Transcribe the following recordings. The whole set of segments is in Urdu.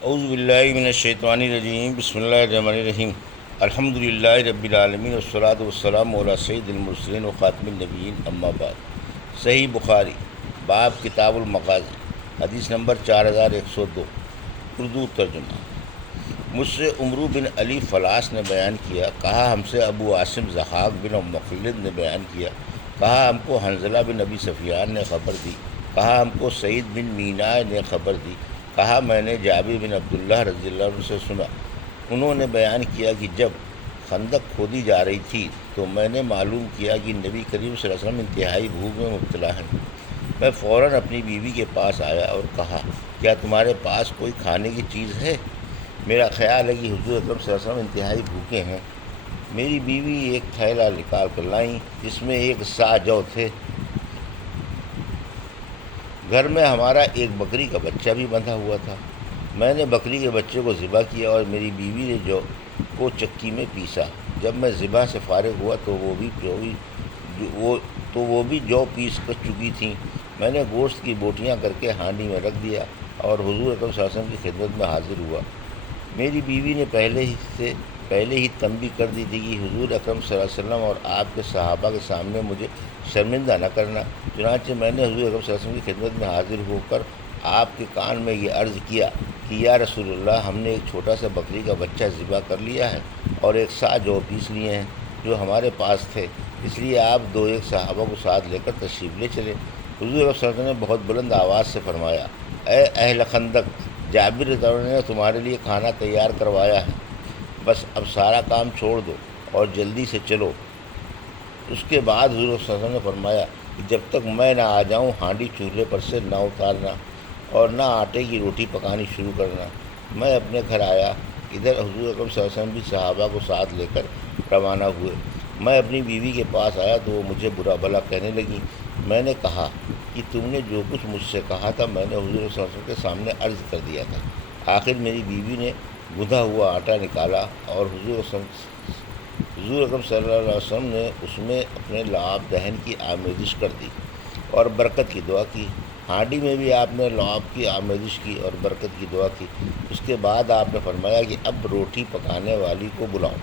اعوذ باللہ من الشیطان الرجیم، بسم اللہ الرحمن الرحیم۔ الحمد للہ رب العالمین والصلاة والسلام علی سید المرسلین و خاتم النبیین، اما بعد۔ صحیح بخاری، باب کتاب المغازی، حدیث نمبر 4102، اردو ترجمہ۔ مجھ سے عمرو بن علی فلاس نے بیان کیا، کہا ہم سے ابو عاصم ضحاک بن مخلد نے بیان کیا، کہا ہم کو حنظلہ بن ابی سفیان نے خبر دی، کہا ہم کو سعید بن مینا نے خبر دی، کہا میں نے جابر بن عبداللہ رضی اللہ عنہ سے سنا، انہوں نے بیان کیا کہ جب خندق کھودی جا رہی تھی تو میں نے معلوم کیا کہ نبی کریم صلی اللہ علیہ وسلم انتہائی بھوک میں مبتلا ہیں۔ میں فوراً اپنی بیوی کے پاس آیا اور کہا، کیا تمہارے پاس کوئی کھانے کی چیز ہے؟ میرا خیال ہے کہ حضور اکرم صلی اللہ علیہ وسلم انتہائی بھوکے ہیں۔ میری بیوی ایک تھیلا نکال کر لائیں جس میں ایک سا جو تھے۔ گھر میں ہمارا ایک بکری کا بچہ بھی بندھا ہوا تھا۔ میں نے بکری کے بچے کو ذبح کیا اور میری بیوی نے جو کو چکی میں پیسا۔ جب میں ذبح سے فارغ ہوا تو وہ بھی جو پیس کر چکی تھیں۔ میں نے گوشت کی بوٹیاں کر کے ہانڈی میں رکھ دیا اور حضور اکرم صلی اللہ علیہ وسلم کی خدمت میں حاضر ہوا۔ میری بیوی نے پہلے ہی تنبیہ کر دی تھی کہ حضور اکرم صلی اللہ علیہ وسلم اور آپ کے صحابہ کے سامنے مجھے شرمندہ نہ کرنا۔ چنانچہ میں نے حضور اکرم صلی اللہ علیہ وسلم کی خدمت میں حاضر ہو کر آپ کے کان میں یہ عرض کیا کہ یا رسول اللہ، ہم نے ایک چھوٹا سا بکری کا بچہ ذبح کر لیا ہے اور ایک سا جو پیس لیے ہیں جو ہمارے پاس تھے، اس لیے آپ دو ایک صحابہ کو ساتھ لے کر تشریف لے چلے۔ حضور اکرم صلی اللہ علیہ وسلم نے بہت بلند آواز سے فرمایا، اے اہل خندق، جابر رضی اللہ عنہ نے تمہارے لیے کھانا تیار کروایا ہے، بس اب سارا کام چھوڑ دو اور جلدی سے چلو۔ اس کے بعد حضور صلی اللہ علیہ وسلم نے فرمایا کہ جب تک میں نہ آ جاؤں ہانڈی چولہے پر سے نہ اتارنا اور نہ آٹے کی روٹی پکانی شروع کرنا۔ میں اپنے گھر آیا، ادھر حضور اکرم صلی اللہ علیہ وسلم بھی صحابہ کو ساتھ لے کر روانہ ہوئے۔ میں اپنی بیوی کے پاس آیا تو وہ مجھے برا بھلا کہنے لگی۔ میں نے کہا کہ تم نے جو کچھ مجھ سے کہا تھا میں نے حضور صلی اللہ علیہ وسلم کے سامنے عرض کر دیا تھا۔ آخر میری بیوی نے گندھا ہوا آٹا نکالا اور حضور اکرم صلی اللہ علیہ وسلم نے اس میں اپنے لعاب دہن کی آمیزش کر دی اور برکت کی دعا کی۔ ہانڈی میں بھی آپ نے لعاب کی آمیزش کی اور برکت کی دعا کی۔ اس کے بعد آپ نے فرمایا کہ اب روٹی پکانے والی کو بلاؤ،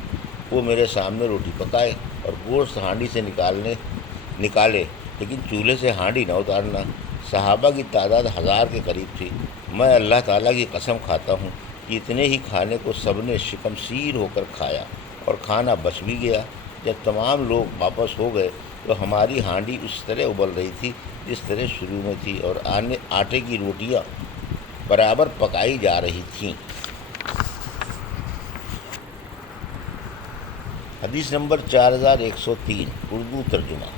وہ میرے سامنے روٹی پکائے اور گوشت ہانڈی سے نکالے، لیکن چولہے سے ہانڈی نہ اتارنا۔ صحابہ کی تعداد 1000 کے قریب تھی۔ میں اللہ تعالیٰ کی قسم کھاتا ہوں کہ اتنے ہی کھانے کو سب نے شکمسیر ہو کر کھایا اور کھانا بچ بھی گیا۔ جب تمام لوگ واپس ہو گئے تو ہماری ہانڈی اس طرح ابل رہی تھی جس طرح شروع میں تھی اور آٹے کی روٹیاں برابر پکائی جا رہی تھیں۔ حدیث نمبر 4103، اردو ترجمہ۔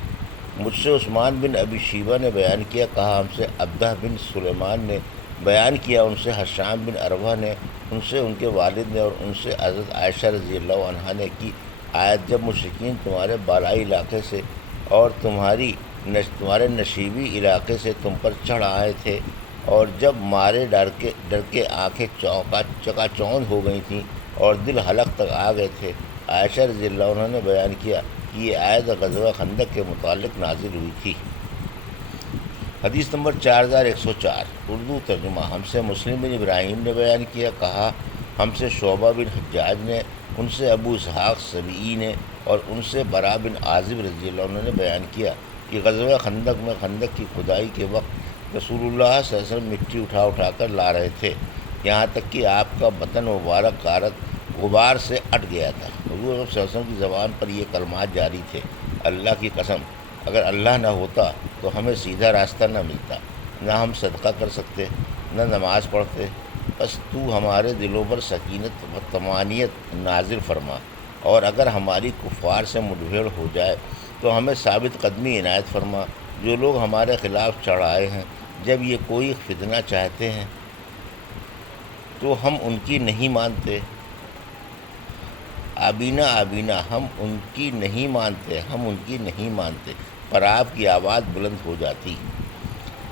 مجھ سے عثمان بن ابی شیبہ نے بیان کیا، کہا ہم سے عبدہ بن سلیمان نے بیان کیا، ان سے حشام بن عروہ نے، ان سے ان کے والد نے اور ان سے حضرت عائشہ رضی اللہ عنہا نے کی آیت، جب مشرکین تمہارے بالائی علاقے سے اور تمہارے نشیبی علاقے سے تم پر چڑھ آئے تھے اور جب مارے ڈر کے آنکھیں چکا چوند ہو گئی تھیں اور دل حلق تک آ گئے تھے۔ عائشہ رضی اللہ عنہ نے بیان کیا کہ یہ آیت غزوہ خندق کے متعلق نازل ہوئی تھی۔ حدیث نمبر 4104، اردو ترجمہ۔ ہم سے مسلم بن ابراہیم نے بیان کیا، کہا ہم سے شعبہ بن حجاج نے، ان سے ابو اسحاق سبیعی نے اور ان سے برا بن عازب رضی اللہ عنہ نے بیان کیا کہ غزوہ خندق میں خندق کی کھدائی کے وقت رسول اللہ صلی اللہ علیہ وسلم مٹی اٹھا کر لا رہے تھے، یہاں تک کہ آپ کا بطن مبارک غبار سے اٹ گیا تھا۔ حضور صلی اللہ علیہ وسلم کی زبان پر یہ کلمات جاری تھے، اللہ کی قسم، اگر اللہ نہ ہوتا تو ہمیں سیدھا راستہ نہ ملتا، نہ ہم صدقہ کر سکتے، نہ نماز پڑھتے، بس تو ہمارے دلوں پر سکینت و طمانینت نازل فرما، اور اگر ہماری کفار سے مڈبھیڑ ہو جائے تو ہمیں ثابت قدمی عنایت فرما۔ جو لوگ ہمارے خلاف چڑھ آئے ہیں، جب یہ کوئی فتنہ چاہتے ہیں تو ہم ان کی نہیں مانتے، آبینہ ہم ان کی نہیں مانتے، پر آپ کی آواز بلند ہو جاتی۔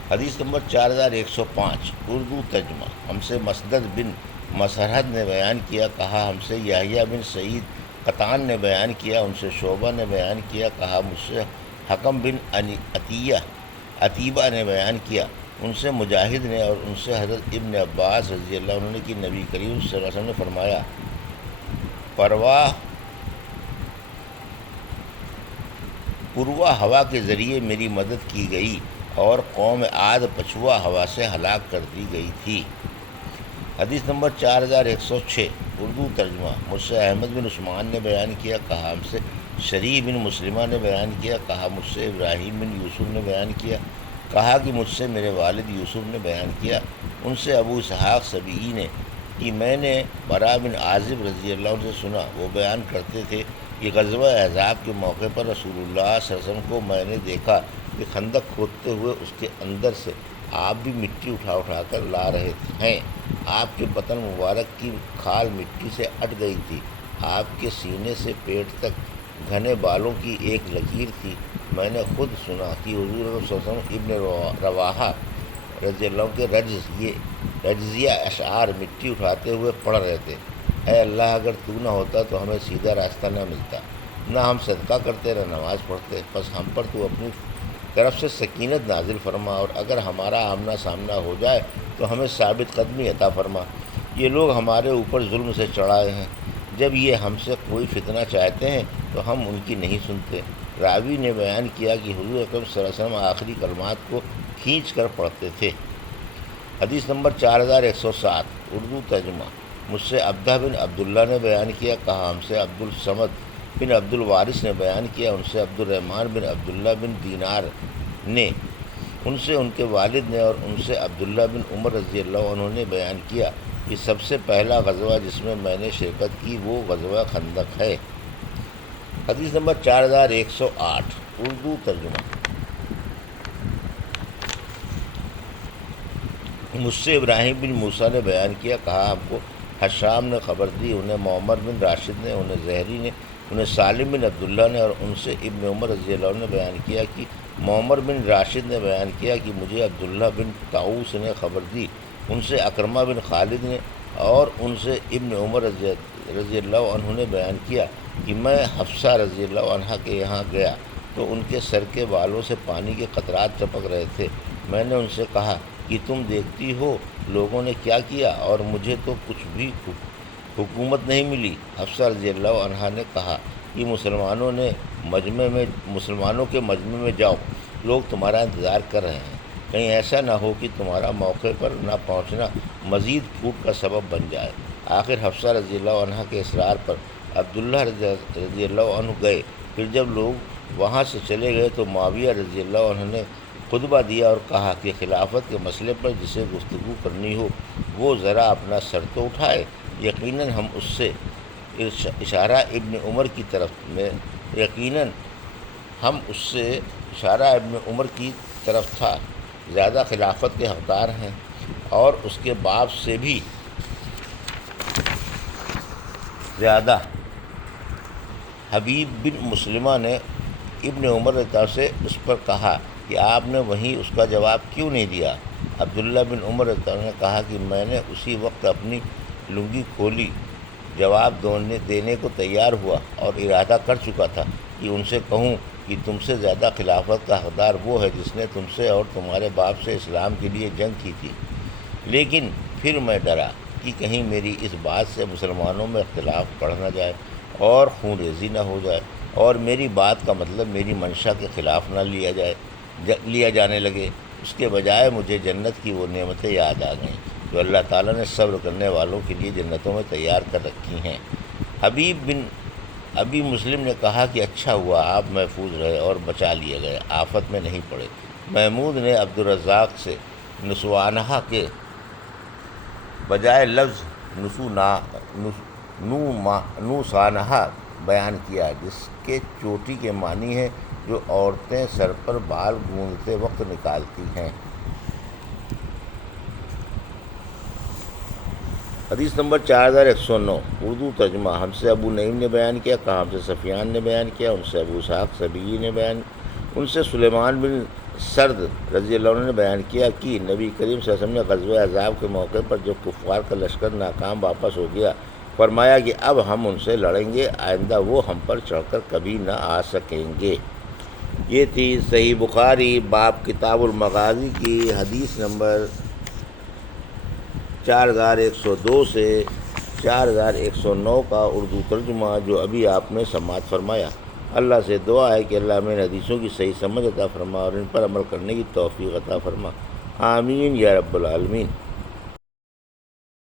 حدیث نمبر 4105، اردو ترجمہ۔ ہم سے مسدد بن مسرحد نے بیان کیا، کہا ہم سے یحییٰ بن سعید قطان نے بیان کیا، ان سے شعبہ نے بیان کیا، کہا مجھ سے حکم بن عتیبہ نے بیان کیا، ان سے مجاہد نے اور ان سے حضرت ابن عباس رضی اللہ عنہ نے کہ نبی کریم صلی اللہ علیہ وسلم نے فرمایا، پروا ہوا کے ذریعے میری مدد کی گئی اور قوم عاد پچھوا ہوا سے ہلاک کر دی گئی تھی۔ حدیث نمبر 4106 اردو ترجمہ۔ مجھ سے احمد بن عثمان نے بیان کیا، کہا ہم سے شریح بن مسلمہ نے بیان کیا، کہا مجھ سے ابراہیم بن یوسف نے بیان کیا، کہا کہ مجھ سے میرے والد یوسف نے بیان کیا، ان سے ابو اسحاق سبیعی نے کہ میں نے برا بن عازب رضی اللہ عنہ سے سنا، وہ بیان کرتے تھے کہ غزوہ احزاب کے موقع پر رسول اللہ صلی اللہ علیہ وسلم کو میں نے دیکھا کہ خندق کھودتے ہوئے اس کے اندر سے آپ بھی مٹی اٹھا کر لا رہے ہیں۔ آپ کے بطن مبارک کی کھال مٹی سے اٹ گئی تھی، آپ کے سینے سے پیٹ تک گھنے بالوں کی ایک لکیر تھی۔ میں نے خود سنا کہ حضور صلی اللہ علیہ وسلم ابن رواحہ رضی اللہ عنہ کے رجزیہ اشعار مٹی اٹھاتے ہوئے پڑھ رہے تھے۔ اے اللہ، اگر تو نہ ہوتا تو ہمیں سیدھا راستہ نہ ملتا، نہ ہم صدقہ کرتے نہ نماز پڑھتے، بس ہم پر تو اپنی طرف سے سکینت نازل فرما، اور اگر ہمارا آمنا سامنا ہو جائے تو ہمیں ثابت قدمی عطا فرما۔ یہ لوگ ہمارے اوپر ظلم سے چڑھائے ہیں، جب یہ ہم سے کوئی فتنہ چاہتے ہیں تو ہم ان کی نہیں سنتے۔ راوی نے بیان کیا کہ حضور اکرم صلی اللہ علیہ وسلم آخری کلمات کو کھینچ کر پڑھتے تھے۔ حدیث نمبر 4107 اردو ترجمہ۔ مجھ سے عبدہ بن عبداللہ نے بیان کیا، کہا ہم سے عبد الصمد بن عبد الوارث نے بیان کیا، ان سے عبد الرحمن بن عبداللہ بن دینار نے، ان سے ان کے والد نے، اور ان سے عبداللہ بن عمر رضی اللہ عنہ نے بیان کیا کہ سب سے پہلا غزوہ جس میں میں نے شرکت کی وہ غزوہ خندق ہے۔ حدیث نمبر 4108 اردو ترجمہ۔ مجھ سے ابراہیم بن موسیٰ نے بیان کیا، کہا ہم کو حشام نے خبر دی، انہیں معمر بن راشد نے، انہیں زہری نے، انہیں سالم بن عبداللہ نے، اور ان سے ابن عمر رضی اللہ عنہ نے بیان کیا کہ معمر بن راشد نے بیان کیا کہ مجھے عبداللہ بن طاؤس نے خبر دی، ان سے اکرمہ بن خالد نے، اور ان سے ابن عمر رضی اللہ عنہ نے بیان کیا کہ میں حفصہ رضی اللہ عنہ کے یہاں گیا تو ان کے سر کے بالوں سے پانی کے قطرات ٹپک رہے تھے۔ میں نے ان سے کہا کہ تم دیکھتی ہو لوگوں نے کیا کیا، اور مجھے تو کچھ بھی حکومت نہیں ملی۔ حفصہ رضی اللہ عنہ نے کہا کہ مسلمانوں کے مجمع میں جاؤ، لوگ تمہارا انتظار کر رہے ہیں، کہیں ایسا نہ ہو کہ تمہارا موقع پر نہ پہنچنا مزید پھوٹ کا سبب بن جائے۔ آخر حفصہ رضی اللہ عنہ کے اصرار پر عبداللہ رضی اللہ عنہ گئے۔ پھر جب لوگ وہاں سے چلے گئے تو معاویہ رضی اللہ عنہ نے خطبہ دیا اور کہا کہ خلافت کے مسئلے پر جسے گفتگو کرنی ہو وہ ذرا اپنا سر تو اٹھائے۔ یقیناً ہم اس سے اشارہ ابن عمر کی طرف تھا، زیادہ خلافت کے حقدار ہیں، اور اس کے باپ سے بھی زیادہ۔ حبیب بن مسلمہ نے ابن عمر کی طرف سے اس پر کہا کہ آپ نے وہیں اس کا جواب کیوں نہیں دیا؟ عبداللہ بن عمر نے کہا کہ میں نے اسی وقت اپنی لنگی کھولی، جواب دینے کو تیار ہوا اور ارادہ کر چکا تھا کہ ان سے کہوں کہ تم سے زیادہ خلافت کا حقدار وہ ہے جس نے تم سے اور تمہارے باپ سے اسلام کے لیے جنگ کی تھی، لیکن پھر میں ڈرا کہ کہیں میری اس بات سے مسلمانوں میں اختلاف بڑھ نہ جائے اور خون ریزی نہ ہو جائے، اور میری بات کا مطلب میری منشا کے خلاف نہ لیا جانے لگے۔ اس کے بجائے مجھے جنت کی وہ نعمتیں یاد آ گئیں جو اللہ تعالیٰ نے صبر کرنے والوں کے لیے جنتوں میں تیار کر رکھی ہیں۔ حبیب بن ابی مسلم نے کہا کہ اچھا ہوا آپ محفوظ رہے اور بچا لیے گئے، آفت میں نہیں پڑے۔ محمود نے عبدالرزاق سے نسوانہ کے بجائے لفظ نوسانہ بیان کیا، جس کے چوٹی کے معنی ہے جو عورتیں سر پر بال گوندتے وقت نکالتی ہیں۔ حدیث نمبر 4109 اردو ترجمہ۔ ہم سے ابو نعیم نے بیان کیا، کہا ہم سے سفیان نے بیان کیا، ان سے ابو اسحاق سبیعی نے ان سے سلیمان بن سرد رضی اللہ عنہ نے بیان کیا کہ نبی کریم صلی اللہ علیہ وسلم نے غزوہ احزاب کے موقع پر جب کفار کا لشکر ناکام واپس ہو گیا فرمایا کہ اب ہم ان سے لڑیں گے، آئندہ وہ ہم پر چڑھ کر کبھی نہ آ سکیں گے۔ یہ تھی صحیح بخاری باب کتاب المغازی کی حدیث نمبر 4102 سے 4109 کا اردو ترجمہ جو ابھی آپ نے سماعت فرمایا۔ اللہ سے دعا ہے کہ اللہ ہمیں حدیثوں کی صحیح سمجھ عطا فرما اور ان پر عمل کرنے کی توفیق عطا فرما۔ آمین یا رب العالمین۔